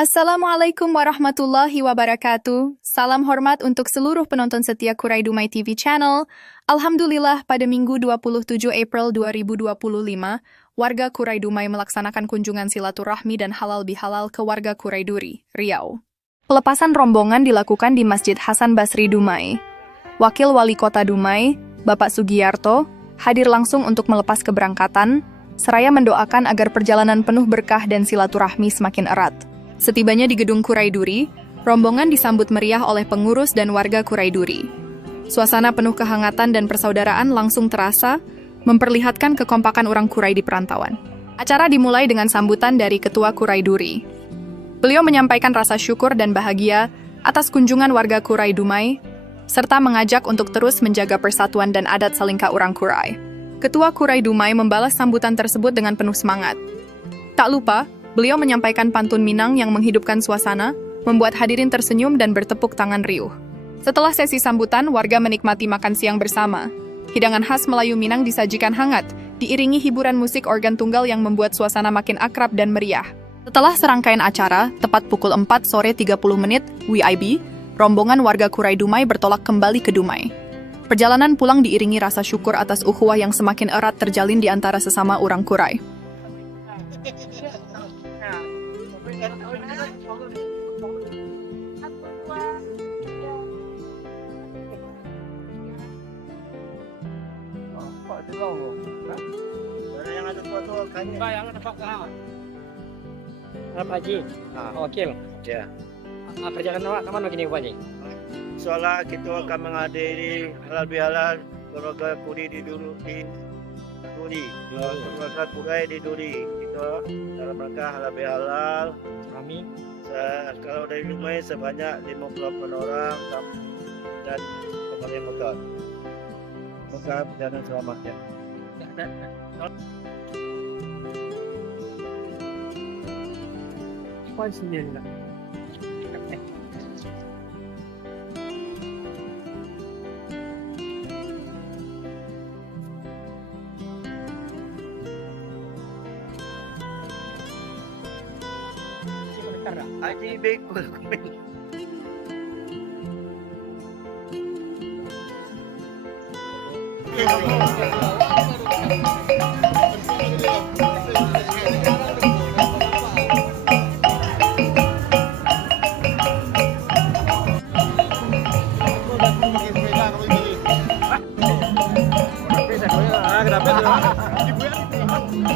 Assalamualaikum warahmatullahi wabarakatuh. Salam hormat untuk seluruh penonton setia Kurai Dumai TV Channel. Alhamdulillah pada Minggu 27 April 2025, warga Kurai Dumai melaksanakan kunjungan silaturahmi dan halal bihalal ke warga Kurai Duri, Riau. Pelepasan rombongan dilakukan di Masjid Hasan Basri Dumai. Wakil Wali Kota Dumai, Bapak Sugiyarto, hadir langsung untuk melepas keberangkatan, seraya mendoakan agar perjalanan penuh berkah dan silaturahmi semakin erat. Setibanya di gedung Kurai Duri, rombongan disambut meriah oleh pengurus dan warga Kurai Duri. Suasana penuh kehangatan dan persaudaraan langsung terasa, memperlihatkan kekompakan orang Kurai di perantauan. Acara dimulai dengan sambutan dari Ketua Kurai Duri. Beliau menyampaikan rasa syukur dan bahagia atas kunjungan warga Kurai Dumai, serta mengajak untuk terus menjaga persatuan dan adat Salingka orang Kurai. Ketua Kurai Dumai membalas sambutan tersebut dengan penuh semangat. Tak lupa, beliau menyampaikan pantun Minang yang menghidupkan suasana, membuat hadirin tersenyum dan bertepuk tangan riuh. Setelah sesi sambutan, warga menikmati makan siang bersama. Hidangan khas Melayu Minang disajikan hangat, diiringi hiburan musik organ tunggal yang membuat suasana makin akrab dan meriah. Setelah serangkaian acara, tepat pukul 4 sore 30 menit, WIB, rombongan warga Kurai Dumai bertolak kembali ke Dumai. Perjalanan pulang diiringi rasa syukur atas ukhuwah yang semakin erat terjalin di antara sesama orang Kurai. Yang ada tua-tua kan? Yang ada Pak Haji, wakil. Ya. Perjalanan awak kemana gini Pak Haji? Soalnya kita akan menghadiri halal bihalal keluarga Kuri di Duri. Keluarga Kurai di Duri. Kita dalam rangka halal bihalal. Kami. Kalau dari Dumai sebanyak 58 orang dan kembali motor. Semoga perjalanan selamat ya. Apa sini enggak? Haji Bekul.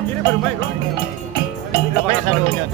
Ini baru baik kok. Ini kapan sadonya?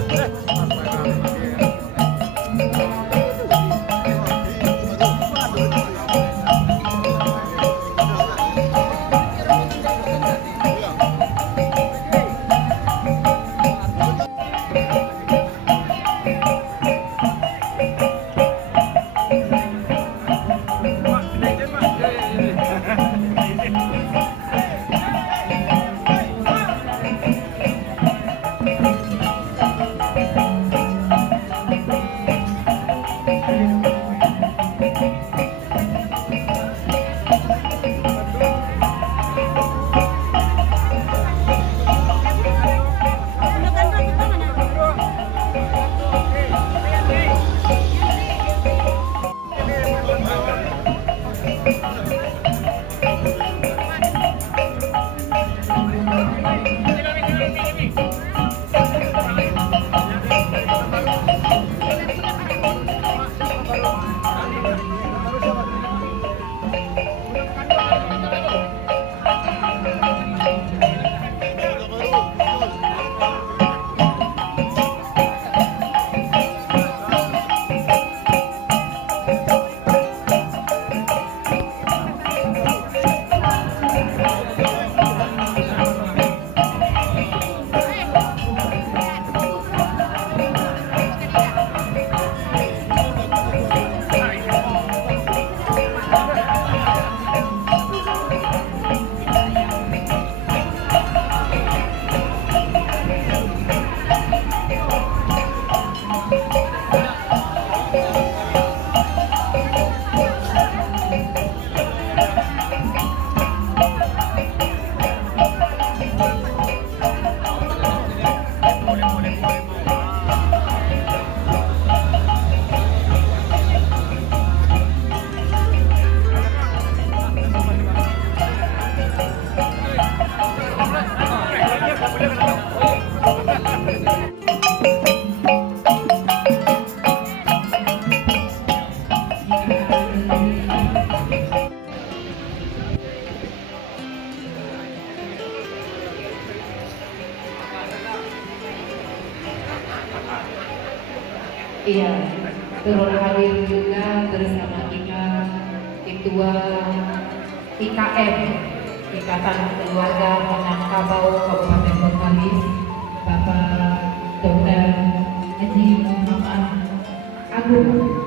Iya, turut hadir juga bersama kita Ketua IKM, Ikatan Keluarga Minangkabau Kabupaten Bengkalis, Bapak Dr. Haji Muhammad Agung.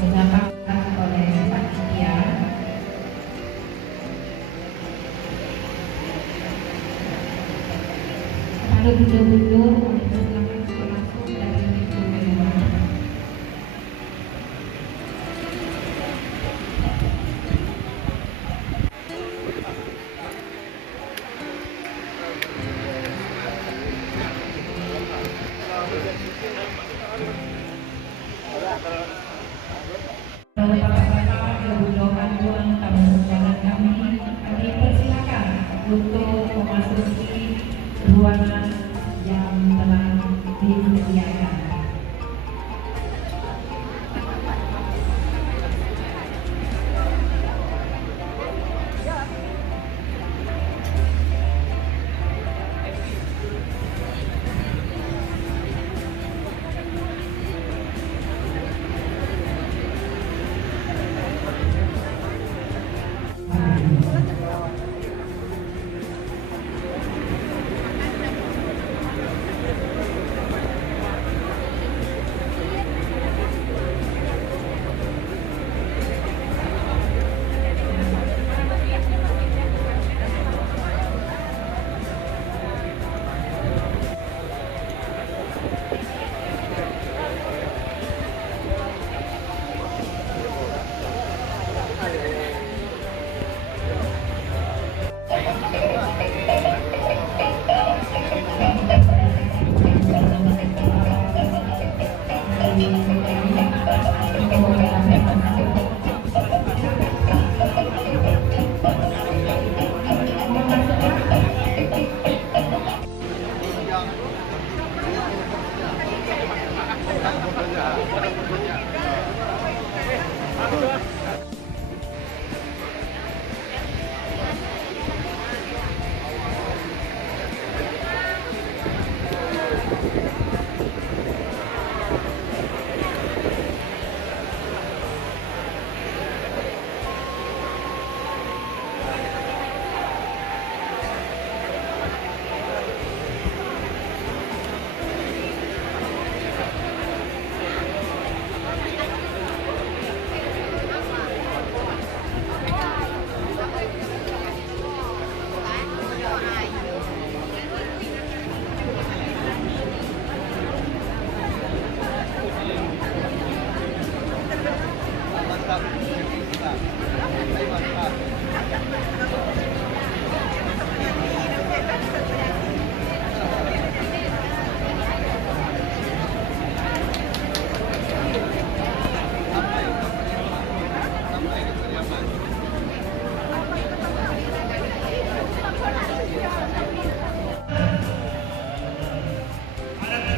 Dinyatakan oleh panitia. Lalu mundur langsung dari pintu keluar. Bapak-bapak, ibu panduan tamu undangan kami persilakan untuk memasuki ruangan yang telah disediakan.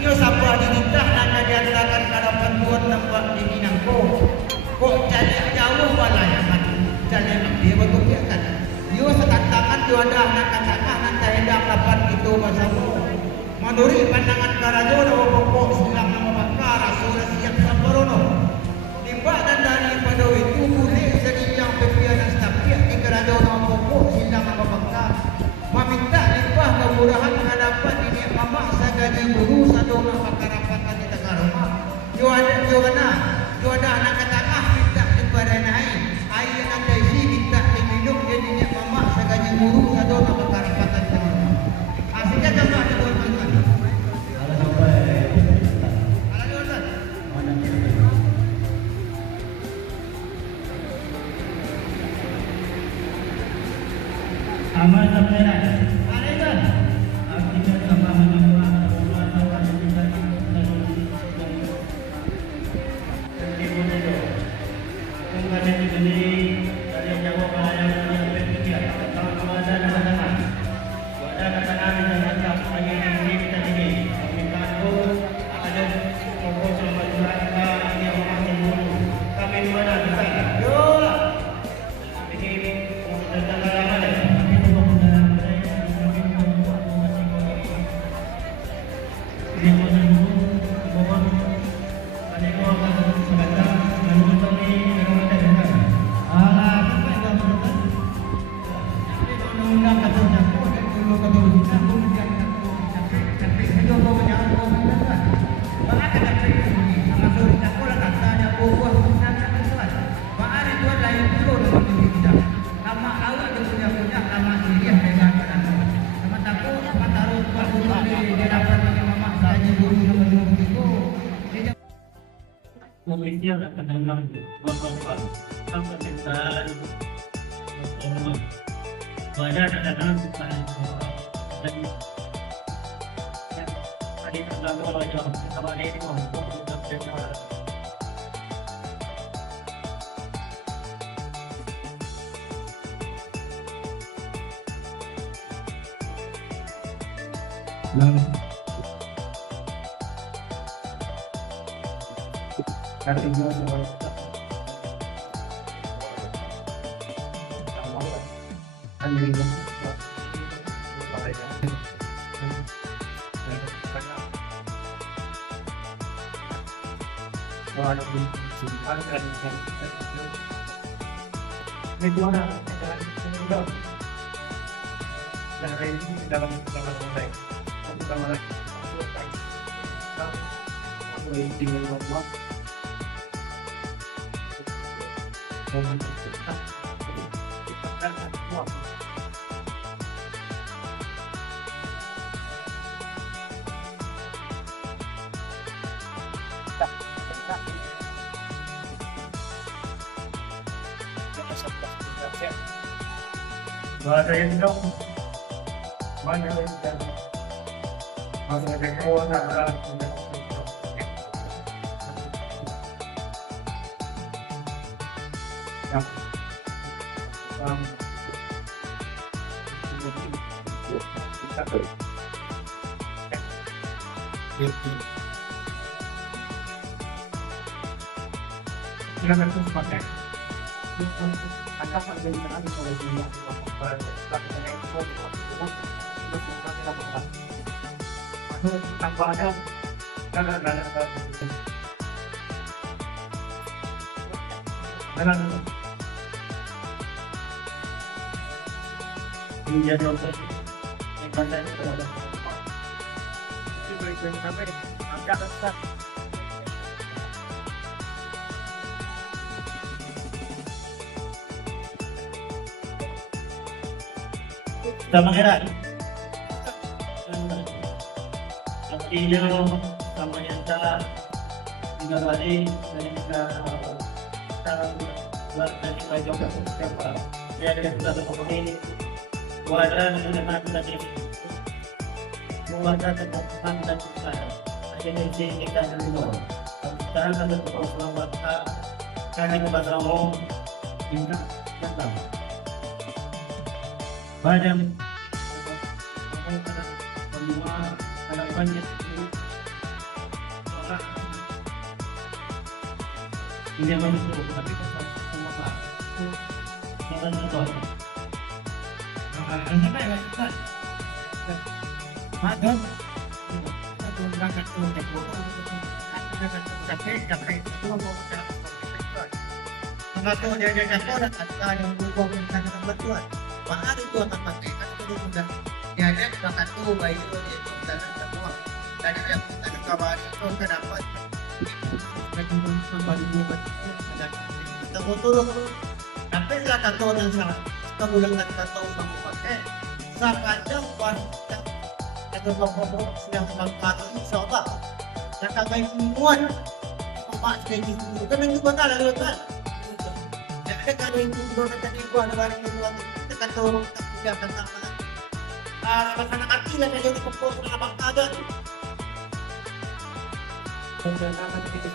Yo sapa dinitah nak diadakan karapan tuan nampak di Minangko. Kok jadi jauh balayan jadi dia betul dia kan. Yo setantangan tu ada nak katakan nak taedang lapan itu masamu. Maduri pandangan karajo dawa pokok silang nama bakar rasul siap sabarono. Timba dan daripada itu boleh segi yang pepianan setiap di karajo dawa pokok silang nama bakar. Meminta limpah kemurahan hadapan ini mama gaji guru satu nama karapatan di tengah rumah. Jo ada anak katangah minta kepada naik. Ayah nak isi minta diminum jadi ni mama gaji guru satu nama karapatan di tengah rumah. Asyiknya tambah ada buat tuan. Kalau sampai. Kalau tuan. Aman sampai dah. Ada tuan. Kita sama menyembah Allah kita kemudian dibeli dari Jawa Barat yang berpikir tentang kemudian datang dan macam saya ini kita ini kami tahu ada pokok sama juga kita yang memang Indonesia akan dalam beberapa pemerintahan banyak dalam dan tadi terlalu banyak kabar ini untuk bahasa yang dong banyak yang bahasa yang kawan silakan terus pakai angkat dari kanan kalau jumlah tanpa ada sama era Ino sama Yanta juga balik dari kita dari pajak siapa ya dari kita toko ini wadah dengan tadi wadah tentang dan kita akhirnya kita dulu sekarang kan untuk selamat kami kepada Allah minta datang banyak kedua ada banyak orang ini menurut tapi semua pak jangan lupa makan satu berangkat mengatur jaga ada yang berhubung dengan kebetulan mahal itu akan pakai kan itu sudah diajak bahkan tuh baik itu dan semua dan yang kita kabar itu kenapa lagi kembali buat dan kita betul sampai lah tahu dan salah kita bilang kita tahu sama pakai sahaja pas ada beberapa yang semangat insyaallah dan kami semua mak jadi itu kan itu betul ada kan jadi kalau itu sudah tadi gua ada barang itu kita tahu kita tentang anak-anak kecil yang jadi pokok sama ada jangan kita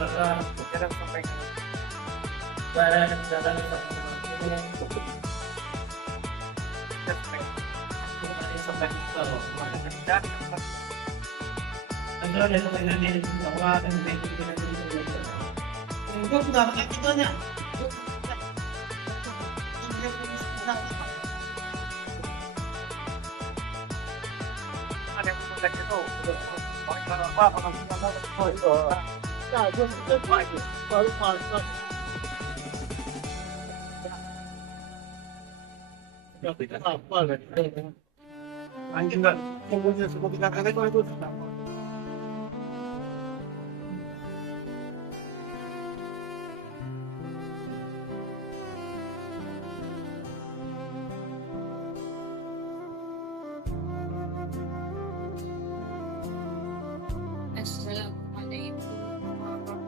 kayak jarang sampai barang jalan sampai ada yang ini bahwa dan itu sudah kitanya ada yang sudah itu apa itu ya itu baru masuk ya kita apa lagi anjing enggak kemudian seperti kata itu Assalamualaikum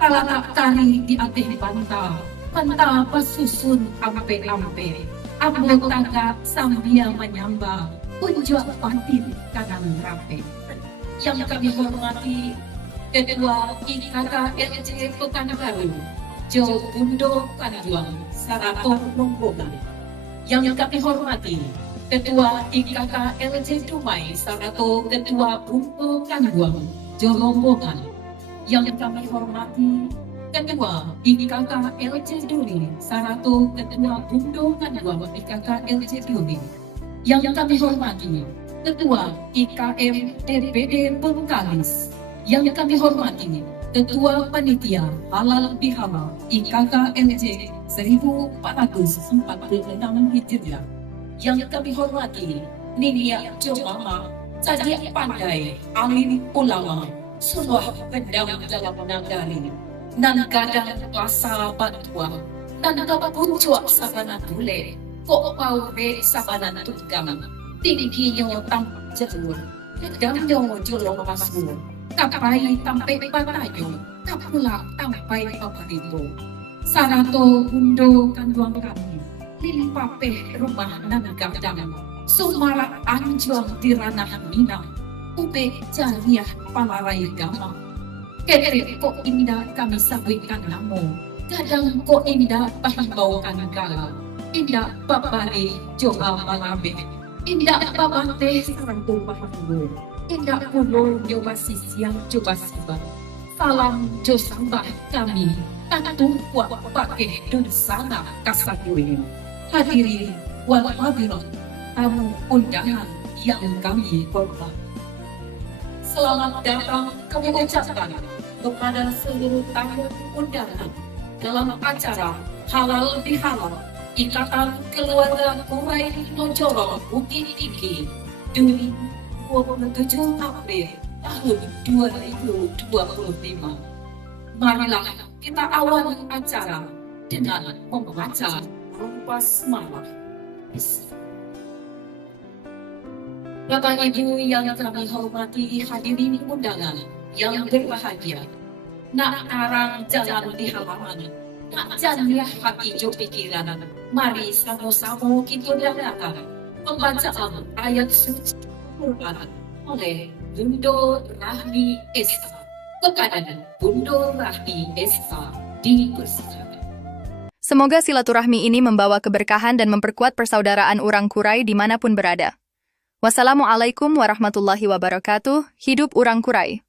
Kalangak kari di atih panta, panta pasusun ampe-ampe, ambon tangga sambil menyamba, unjuk patin kanan rape. Yang kami hormati, Ketua IKKLC Pekanbaru, Jo Bundo Kanjuang, Sarator Lombongan. Yang kami hormati, Ketua IKKLC Dumai, Sarator Ketua Bundo Kanjuang, Jo Lombongan. Yang kami hormati, Ketua IKKLC Duri, Sarato Ketua Bundo Kanjuang IKKLC Duri. Yang kami hormati, Ketua IKM DPD Bengkalis. Yang kami hormati, Ketua Panitia Halal Bihalal IKKLC 1446 Hijriah. Yang kami hormati, Ninia Jomama, Caji Pandai, Alim Ulama, sebuah pedang dalam nagari, nan gadang pasal bantua, nan dapat puncak sabana tule, kok paure sabana tutgang, tingginya tampak jelur, pedangnya jolong masuk, kapai tampai patayo, kapula tampai paparibo, Sarato Bundo Kanjuang kami, limpape rumah nan gadang, sumara anjuang di ranah Minang, ube jariah palarai gama. Kere kok indah kami sabikan namo, kadang kok indah pahimbaukan gala, indah babari joga malabe, indah babate sarang tumpahangu, indah pulo joba sisiang joba siba. Salam jo sambah kami, tantu kuat pakai dunsana kasakuin. Hadirin wal hadirat, tamu undangan yang kami hormati. Selamat datang kami ucapkan kepada seluruh tamu undangan dalam acara Halal Bihalal Ikatan Keluarga Kurai Nojoro Bukit Tinggi Duri 27 April tahun 2025. Marilah kita awali acara dengan membaca Rupas Malah. Bapak Ibu yang kami hormati, hadirin undangan yang berbahagia, nak arang jalan di halaman, nak janiah hati jo pikiran, mari sama-sama kita dengarkan pembacaan ayat suci Quran oleh Bundo Rahmi Esa. Kepada Bundo Rahmi Esa dipersilakan. Semoga silaturahmi ini membawa keberkahan dan memperkuat persaudaraan orang Kurai dimanapun berada. Wassalamualaikum warahmatullahi wabarakatuh. Hidup orang Kurai.